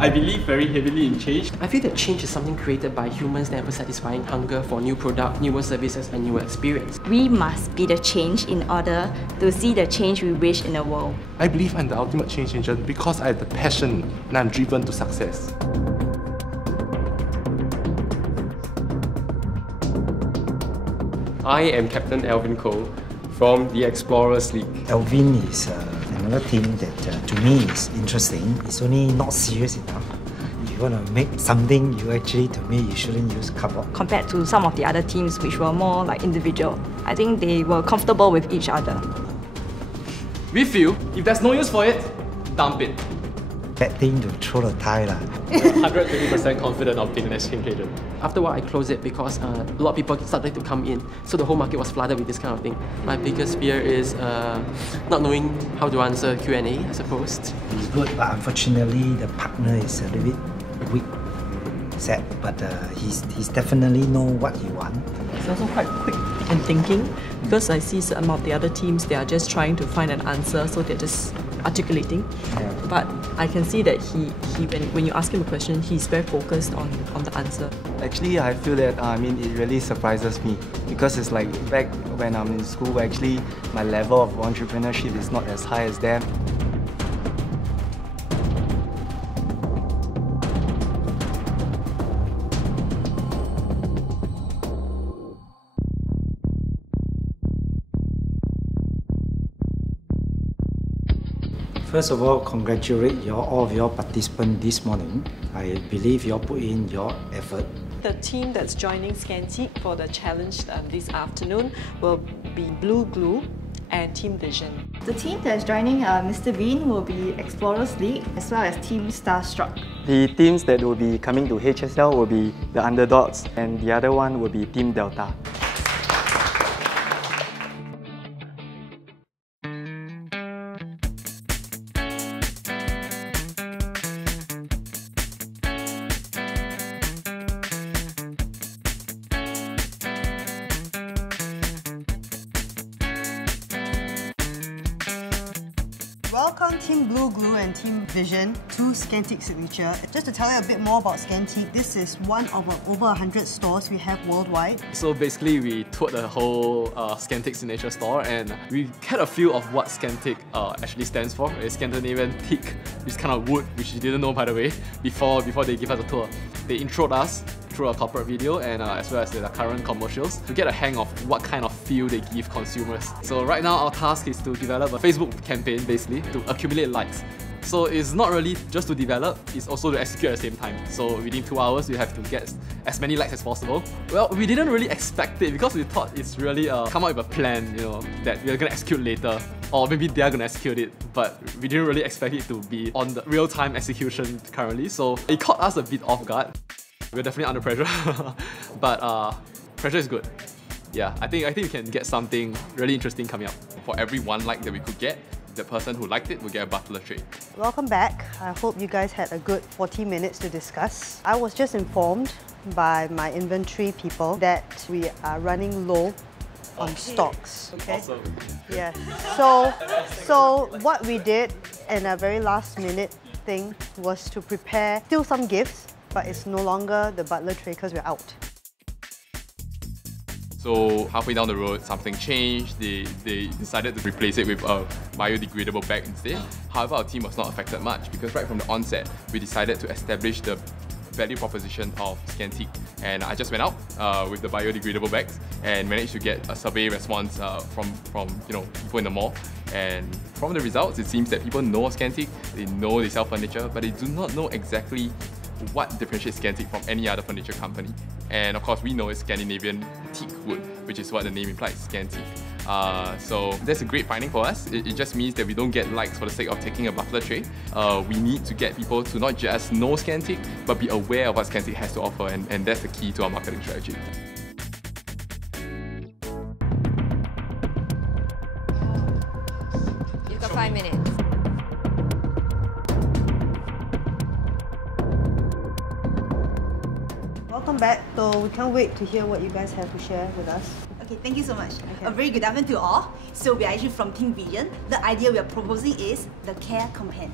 I believe very heavily in change. I feel that change is something created by humans never satisfying hunger for new product, newer services and newer experience. We must be the change in order to see the change we wish in the world. I believe I'm the ultimate change agent because I have the passion and I'm driven to success. I am Captain Alvin Cole from the Explorers League. Alvin is another team that to me is interesting. It's only not serious enough. If you want to make something, to me, you shouldn't use cardboard. Compared to some of the other teams which were more like individual, I think they were comfortable with each other. We feel if there's no use for it, dump it. Bad thing to throw the tie lah. 120% confident of being an exchange agent. After a while, I closed it because a lot of people started to come in, so the whole market was flooded with this kind of thing. My biggest fear is not knowing how to answer Q&A, I suppose. He's good, but unfortunately the partner is a little bit weak. Sad, but he's definitely know what he wants. He's also quite quick in thinking because I see some of the other teams, they are just trying to find an answer, so they're just articulating. Yeah. But I can see that when you ask him a question, he's very focused on the answer. Actually, I feel that it really surprises me because it's like back when I'm in school, actually my level of entrepreneurship is not as high as them. First of all, congratulate all of your participants this morning. I believe you all put in your effort. The team that's joining Scanteak for the challenge this afternoon will be Blue Glue and Team Vision. The team that's joining Mr. Bean will be Explorers League as well as Team Starstruck. The teams that will be coming to HSL will be the Underdogs and the other one will be Team Delta. Welcome Team Blue Glue and Team Vision to Scanteak Signature. Just to tell you a bit more about Scanteak, this is one of over 100 stores we have worldwide. So basically we toured the whole Scanteak Signature store and we had a feel of what Scanteak actually stands for. It's Scandinavian teak, this kind of wood, which you didn't know by the way, before they give us a tour. They introed us through a corporate video and as well as the current commercials to get a hang of what kind of feel they give consumers. So right now our task is to develop a Facebook campaign basically to accumulate likes. So it's not really just to develop, it's also to execute at the same time. So within 2 hours you have to get as many likes as possible. Well, we didn't really expect it because we thought it's really come up with a plan, that we're gonna execute later. Or maybe they're gonna execute it, but we didn't really expect it to be on the real-time execution currently. So it caught us a bit off guard. We're definitely under pressure, but pressure is good. Yeah, I think we can get something really interesting coming up. For every 1 like that we could get, the person who liked it will get a butler tray. Welcome back. I hope you guys had a good 40 minutes to discuss. I was just informed by my inventory people that we are running low on stocks. Okay. Awesome. Yeah. So what we did in a very last minute thing was to prepare still some gifts, but it's no longer the butler tray because we're out. So halfway down the road, something changed. They decided to replace it with a biodegradable bag instead. However, our team was not affected much because right from the onset, we decided to establish the value proposition of Scanteak. And I just went out with the biodegradable bags and managed to get a survey response from people in the mall. And from the results, it seems that people know Scanteak, they know they sell furniture, but they do not know exactly what differentiates Scanteak from any other furniture company. And of course, we know it's Scandinavian teak wood, which is what the name implies, Scanteak. So that's a great finding for us. It just means that we don't get likes for the sake of taking a butler tray. We need to get people to not just know Scanteak, but be aware of what Scanteak has to offer, and that's the key to our marketing strategy. You've got 5 minutes. Welcome back. So we can't wait to hear what you guys have to share with us. Okay, thank you so much. A very good afternoon to all. So we are actually from Team Vision. The idea we are proposing is the Care Companion.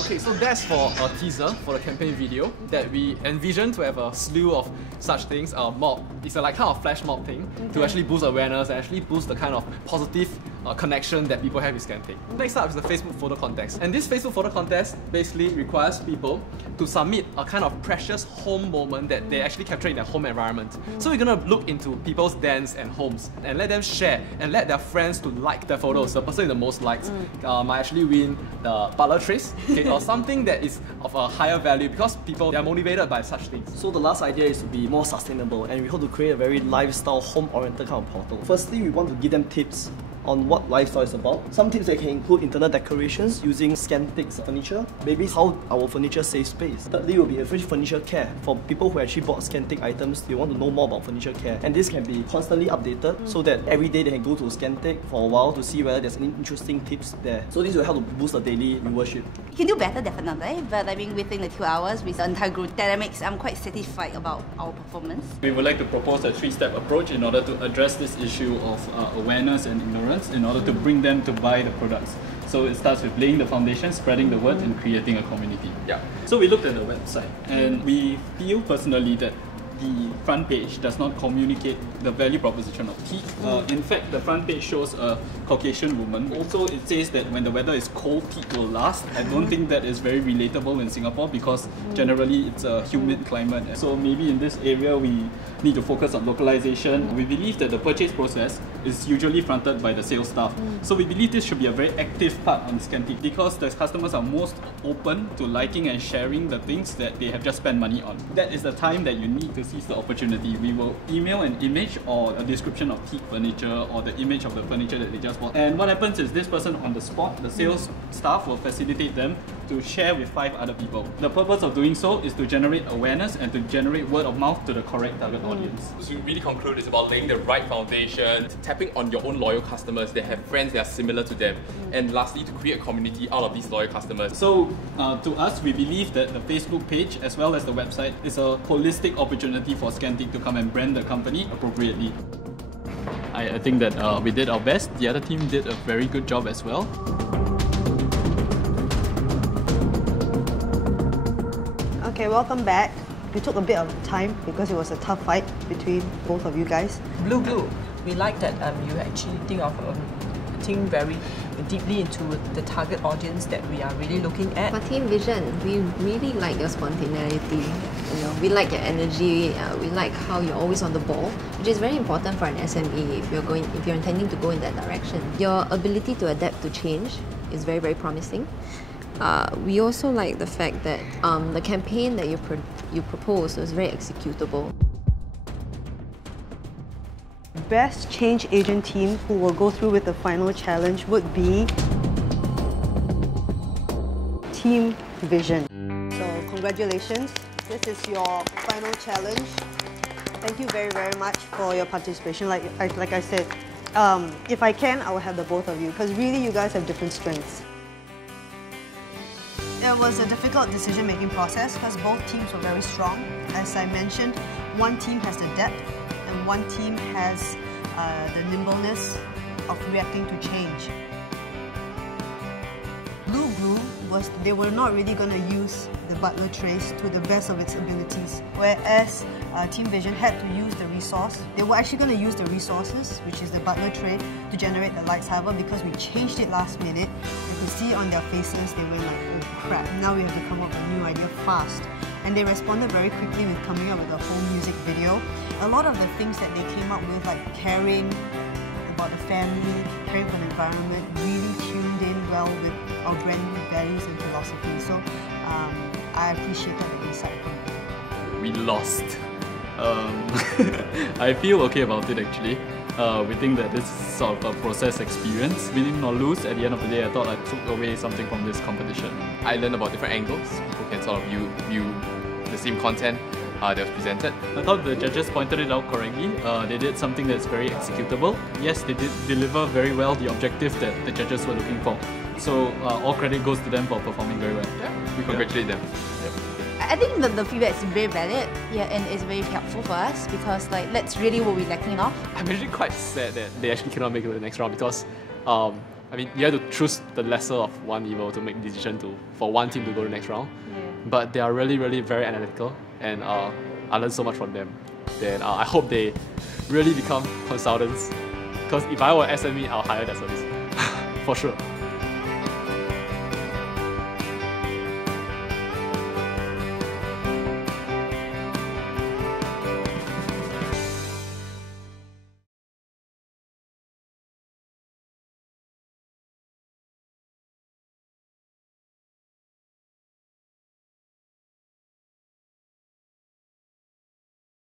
Okay, so that's for a teaser for the campaign video that we envision to have a slew of such things. Mob, it's a like kind of flash mob thing to actually boost awareness and actually boost the kind of positive connection that people have with Scanteak. Next up is the Facebook photo contest. And this Facebook photo contest basically requires people to submit a kind of precious home moment that they actually capture in their home environment. So we're gonna look into people's dens and homes and let them share and let their friends to like their photos. The person with the most likes might actually win the butler trace, okay, or something that is of a higher value because people, they are motivated by such things. So the last idea is to be more sustainable, and we hope to create a very lifestyle, home-oriented kind of portal. Firstly, we want to give them tips on what lifestyle is about. Some tips that can include internal decorations using Scanteak's furniture, maybe how our furniture saves space. Thirdly, will be a free furniture care. For people who actually bought Scanteak items, they want to know more about furniture care. And this can be constantly updated so that every day they can go to Scanteak for a while to see whether there's any interesting tips there. So this will help to boost the daily viewership. You can do better, definitely, but I mean, within the 2 hours with the entire group dynamics, I'm quite satisfied about our performance. We would like to propose a 3-step approach in order to address this issue of awareness and ignorance in order to bring them to buy the products. So it starts with laying the foundation, spreading the word, and creating a community. Yeah. So we looked at the website, and we feel personally that the front page does not communicate the value proposition of teak. In fact, the front page shows a Caucasian woman. Also, it says that when the weather is cold, teak will last. I don't think that is very relatable in Singapore because generally it's a humid climate. So maybe in this area we need to focus on localization. We believe that the purchase process is usually fronted by the sales staff. So we believe this should be a very active part on Scanteak because the customers are most open to liking and sharing the things that they have just spent money on. That is the time that you need to seize the opportunity. We will email an image or a description of teak furniture or the image of the furniture that they just bought. And what happens is this person on the spot, the sales staff will facilitate them to share with 5 other people. The purpose of doing so is to generate awareness and to generate word of mouth to the correct target audience. So we really conclude it's about laying the right foundation, tapping on your own loyal customers that have friends that are similar to them, and lastly to create a community out of these loyal customers. So to us, we believe that the Facebook page as well as the website is a holistic opportunity for Scanteak to come and brand the company appropriately. I think that we did our best. The other team did a very good job as well. Okay, welcome back. We took a bit of time because it was a tough fight between both of you guys. Blue Glue, we like that you actually think of think very deeply into the target audience that we are really looking at. For Team Vision, we really like your spontaneity. You know, we like your energy. We like how you're always on the ball, which is very important for an SME if you're intending to go in that direction. Your ability to adapt to change is very, very promising. We also like the fact that the campaign that you proposed was very executable. Best change agent team who will go through with the final challenge would be Team Vision. So congratulations, this is your final challenge. Thank you very, very much for your participation. Like I said, if I can, I will have the both of you because really you guys have different strengths. It was a difficult decision-making process because both teams were very strong. As I mentioned, one team has the depth and one team has the nimbleness of reacting to change. Blue Glue they were not really going to use the butler trace to the best of its abilities, whereas Team Vision had to use the resource. They were actually going to use the resources, which is the butler tray, to generate the lights. However, because we changed it last minute, you could see on their faces they were like, oh crap, now we have to come up with a new idea fast. And they responded very quickly with coming up with a whole music video. A lot of the things that they came up with, like caring about the family, caring for the environment, really tuned in well with our brand values and philosophy. So I appreciated the insight from them. We lost. I feel okay about it actually. We think that this is sort of a process experience. Winning or lose, at the end of the day, I thought I took away something from this competition. I learned about different angles. People can sort of view the same content that was presented. I thought the judges pointed it out correctly. They did something that's very executable. Yes, they did deliver very well the objective that the judges were looking for. So all credit goes to them for performing very well. Yeah, we congratulate them. Yep. I think that the feedback is very valid, yeah, and it's very helpful for us because that's really what we're lacking of. I'm actually quite sad that they actually cannot make it to the next round because I mean, you have to choose the lesser of one evil to make the decision for one team to go to the next round. But they are really, really very analytical, and I learned so much from them. Then I hope they really become consultants, because if I were SME, I'll hire their service for sure.